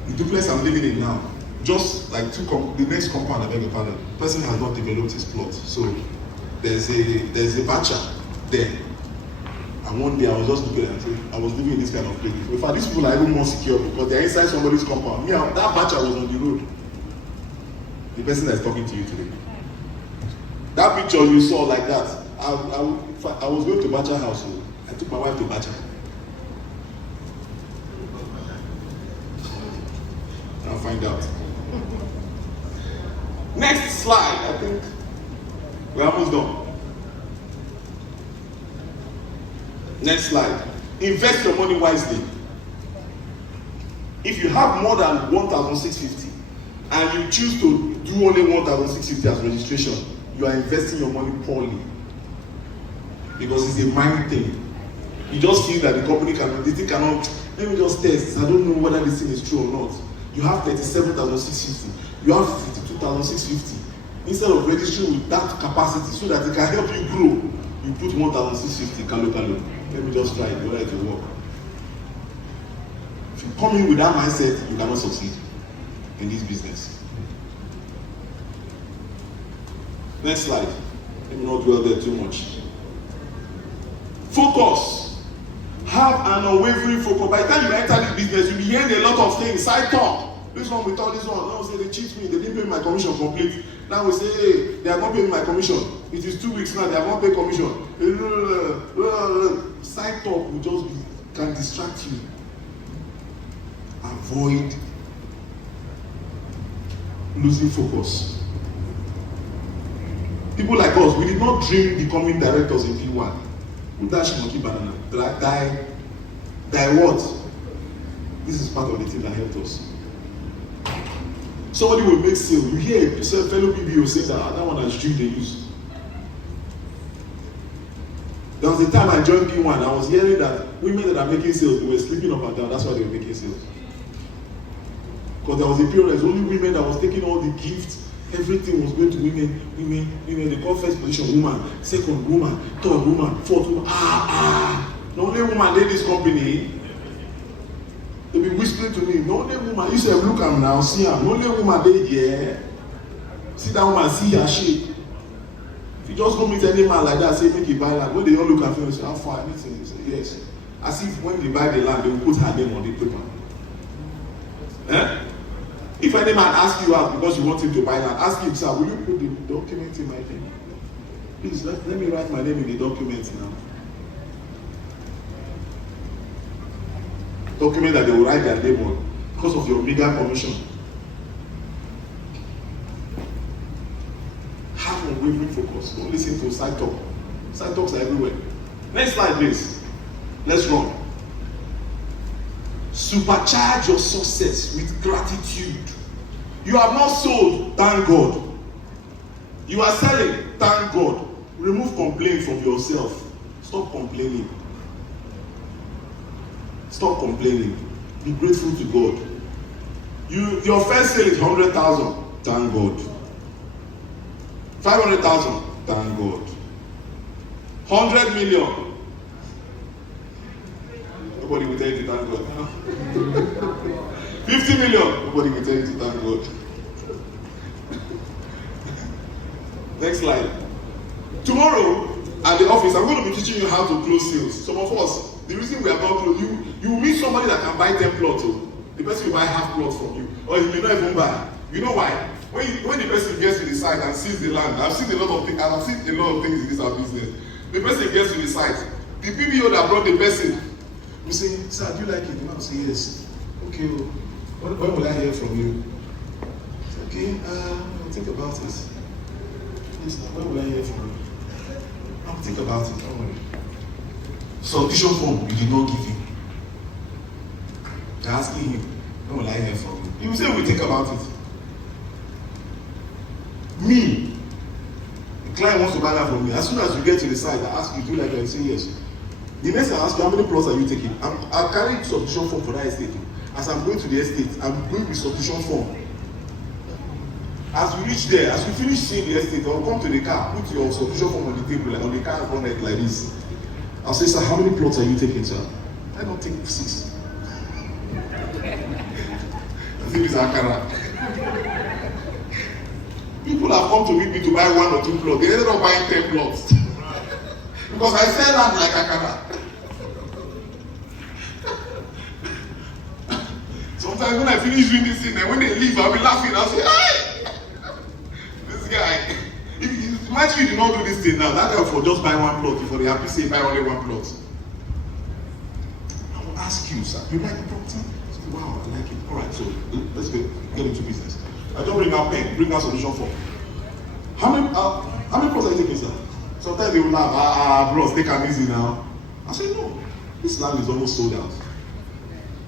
the duplex I'm living in now, just like the next compound, I beg your pardon, person has not developed his plot. So there's a bacha there. And one day I was just looking at it, I was living in this kind of place. In fact, these people are even more secure because they're inside somebody's compound. Me, that bacha was on the road. The person that's talking to you today. That picture you saw like that, I was going to Bacha house. So I took my wife to Bacha. I'll find out. Next slide, I think we're almost done. Next slide. Invest your money wisely. If you have more than 1,650 and you choose to do only 1,650 as registration, you are investing your money poorly. Because it's a mind thing. You just feel that the company cannot, the thing cannot, let me just test. I don't know whether this thing is true or not. You have 37,650. You have 52,650. Instead of registering with that capacity so that it can help you grow, you put 1,650 kalo. Let me just try it, whether it will work. If you come in with that mindset, you cannot succeed in this business. Next slide. Let me not dwell there too much. Focus. Have an unwavering focus. By the time you enter this business, you'll be hearing a lot of things. Side talk. This one we thought this one. Now we say they cheat me. They didn't pay my commission complete. Now we say, hey, they are not paying my commission. It is 2 weeks now. They have not paid commission. Side talk will just can distract you. Avoid losing focus. People like us, we did not dream becoming directors in P1. Who dash monkey banana? Die what? This is part of the thing that helped us. Somebody will make sale. You hear a fellow PBO say that one has dreamed they use. There was a time I joined P1, I was hearing that women that are making sales, they were sleeping up and down. That's why they were making sales. Because there was a period, there's only women that was taking all the gifts. Everything was going to women. They call first position woman, second woman, third woman, fourth woman. The only woman in this company, they be whispering to me, the only woman, you say look at me now, see her. The only woman they here. See that woman, see her shape. If you just go meet any man like that, say make you buy land. When they all look at you and say, how far anything? You say, yes. As if when they buy the land, they will put her name on the paper. Eh? If any man asks you out because you want him to buy land, ask him, sir, will you put the document in my name? Please, let me write my name in the document now. Document that they will write their name on because of your bigger commission. Have unwavering focus. Don't listen to side talk. Side talks are everywhere. Next slide, please. Let's run. Supercharge your success with gratitude. You have not sold, thank God. You are selling, thank God. Remove complaint from yourself. Stop complaining. Stop complaining. Be grateful to God. Your first sale is 100,000, thank God. 500,000, thank God. 100 million. Nobody will tell you to thank God. 50 million. Nobody will tell you to thank God. Next slide. Tomorrow at the office, I'm going to be teaching you how to close sales. Some of us, the reason we are not close, you will meet somebody that can buy 10 plots. The person will buy half plots from you, or he may not even buy. You know why? When the person gets to the site and sees the land, I've seen a lot of things. I've seen a lot of things in this our business. The person gets to the site. The PBO that brought the person, we say, sir, do you like it? The man say, yes. Okay, when will I hear from you? Okay, I'll think about it. Yes, when will I hear from you? I'll think about it, don't worry. Submission form, you did not give him. They're asking him, when will I hear from you? He will say, we'll think about it. Me, the client wants to buy that from me. As soon as you get to the site, I ask you, do you like it? I say yes. The next I ask you, how many plots are you taking? I'll carry submission form for that estate. As I'm going to the estate, I'm going with submission form. As we reach there, as we finish seeing the estate, I'll come to the car, put your submission form on the table, like on the car bonnet like this. I'll say, sir, how many plots are you taking, sir? I don't take 6. I think it's Akara. People have come to meet me to buy 1 or 2 plots. They ended up buying 10 plots. Because I sell land like Akara. Sometimes when I finish doing this thing, and when they leave, I'll be laughing. I'll say, hey! This guy. Imagine you did not do this thing now. That guy for just buy 1 plot before they happy say buy only 1 plot. I will ask you, sir, you like the property? I say, wow, I like it. Alright, so let's get into business. I don't bring out pen, bring out solution form. How many plots are you taking, sir? Sometimes they will laugh, bros, take it easy now. I say, no, this land is almost sold out.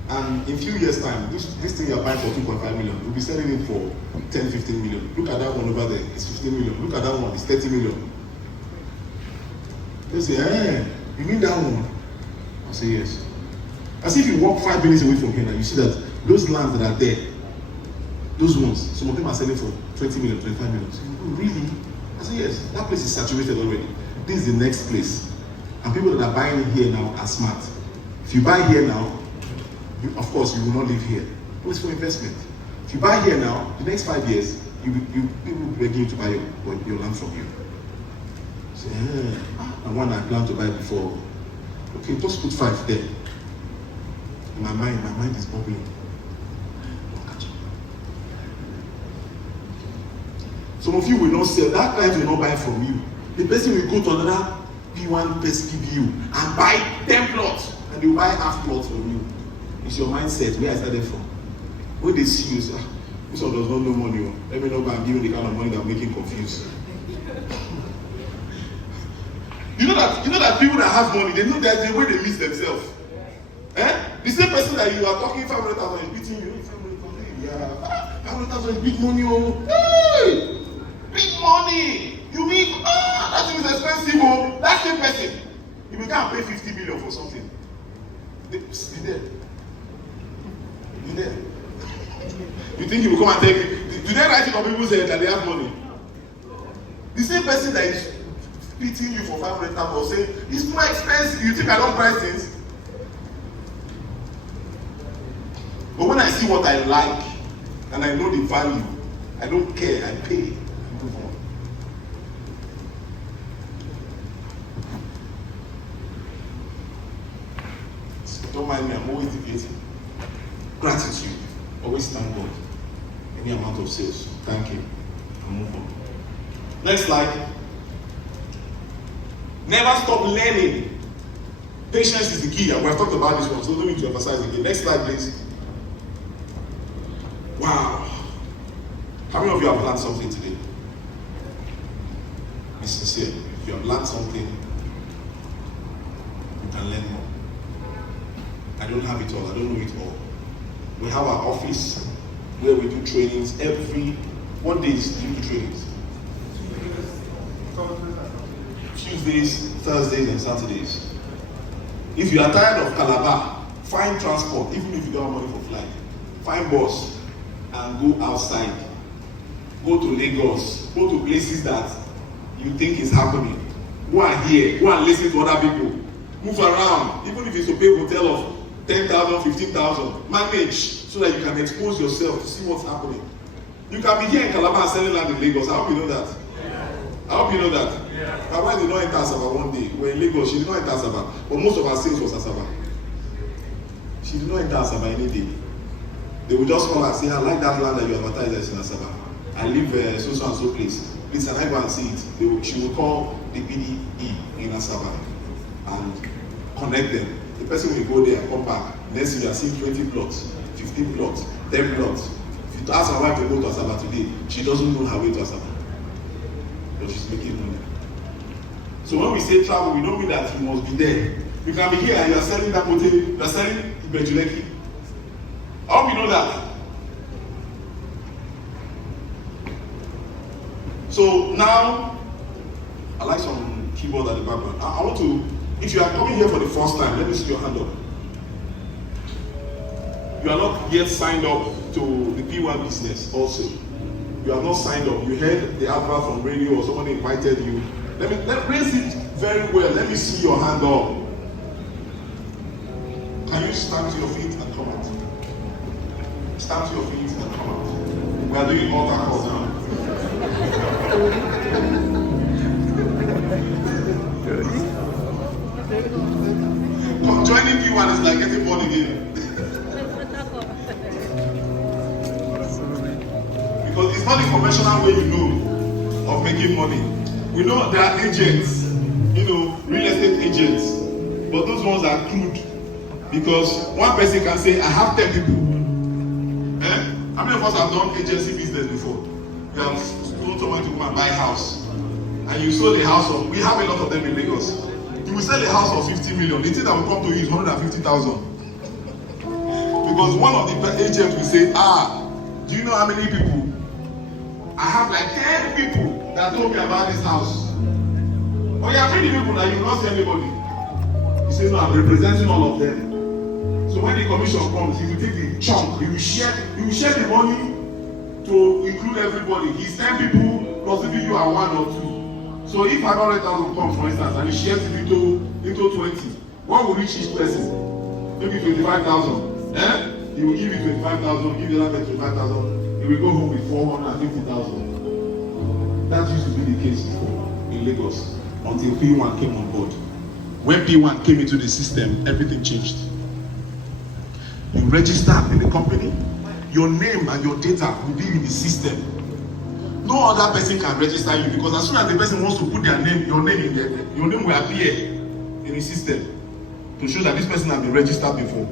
And in a few years' time, this thing you're buying for 2.5 million, you'll be selling it for 10, 15 million. Look at that one over there, it's 15 million. Look at that one, it's 30 million. They say, hey, you mean that one? I say, yes. As if you walk 5 minutes away from here now, you see that those lands that are there, those ones, some of them are selling for 20 million, 25 million. So, oh, really? I say, yes, that place is saturated already. This is the next place. And people that are buying here now are smart. If you buy here now, of course, you will not live here. It was for investment. If you buy here now, the next 5 years, people will be begging you to buy your land from you. Say, and one I planned to buy before. Okay, just put 5 there. In my mind is bubbling. Some of you will not sell. That client will not buy from you. The person will go to another P1 PSPBU and buy 10 plots, and they will buy half plots from you. It's your mindset, where I started from. When they see you, say, this one does not know money. Let me know by giving the kind of money that make him confused. You know that people that have money, they know that the way they miss themselves. The same person that you are talking 500,000 is beating you. 500,000, yeah. 500,000 is big money. Oh, hey, big money. You mean that thing is expensive. Oh, that same person, you will can't pay 50 million for something. Be there. Be there. You think he will come and tell you? Do they write it on people's head that they have money? The same person that is beating you for 500,000 or saying it's more expensive. You think I don't price things? But when I see what I like and I know the value, I don't care. I pay. Move on. Don't mind me. I'm always debating. Gratitude. Always thank God. Any amount of sales. Thank you. And move on. Next slide. Never stop learning. Patience is the key, and we have talked about this one, so don't need to emphasize again. Next slide, please. Wow. How many of you have learned something today? Be sincere. If you have learned something, you can learn more. I don't have it all. I don't know it all. We have our office where we do trainings every. What days do you do trainings? Tuesdays, Thursdays, and Saturdays. If you are tired of Calabar, find transport, even if you don't have money for flight. Find bus and go outside. Go to Lagos. Go to places that you think is happening. Go and hear. Go and listen to other people. Move around. Even if it's a big hotel of 10,000, 15,000, manage so that you can expose yourself to see what's happening. You can be here in Calabar selling land in Lagos. I hope you know that. I hope you know that. My wife did not enter Asaba one day. We're in Lagos. She did not enter Asaba. But most of our sales was Asaba. She did not enter Asaba any day. They would just call and say, I like that land that you advertise as in Asaba. I live so and so place. Please, can I go and see it? She will call the BDE in Asaba and connect them. The person will go there and come back. Next thing you are seeing 20 plots, 15 plots, 10 plots. If you ask her wife to go to Asaba today, she doesn't know her way to Asaba. But she's making money. So when we say travel, we don't mean that you must be there. You can be here and you are selling that hotel, you are selling Ibejuleki. I hope you know that. So now, I like some keyboard at the background. I want to, if you are coming here for the first time, let me see your hand up. You are not yet signed up to the P1 business also. You are not signed up. You heard the advert from radio or somebody invited you. Let raise it very well. Let me see your hand up. Can you stand to your feet and come out? Stand to your feet and come out. We are doing altar calls now. Joining P1 is like getting born again. Because it's not the conventional way of making money. We know there are agents, real estate agents, but those ones are crude. Because one person can say, I have 10 people. How many of us have done agency business before? You have told someone to come and buy a house. And you sold the house we have a lot of them in Lagos. You will sell a house of 50 million. The thing that will come to you is 150,000. Because one of the agents will say, do you know how many people? I have like 10 people that told me about this house. Oh, you have many people that you will not see anybody. He says, no, I'm representing all of them. So when the commission comes, he will take the chunk, he will share the money to include everybody. His 10 people plus if you are 1 or 2. So if 500,000 comes, for instance, and he shares it into 20, what will reach each person? Maybe 25,000. He will give you 25,000, give the other person 25,000. He will go home with 450,000. That used to be the case before in Lagos until P1 came on board. When P1 came into the system, everything changed. You register in the company, your name and your data will be in the system. No other person can register you because as soon as the person wants to put their name, your name in there, your name will appear in the system to show that this person has been registered before.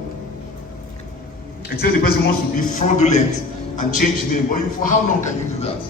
Except the person wants to be fraudulent and change name. But for how long can you do that?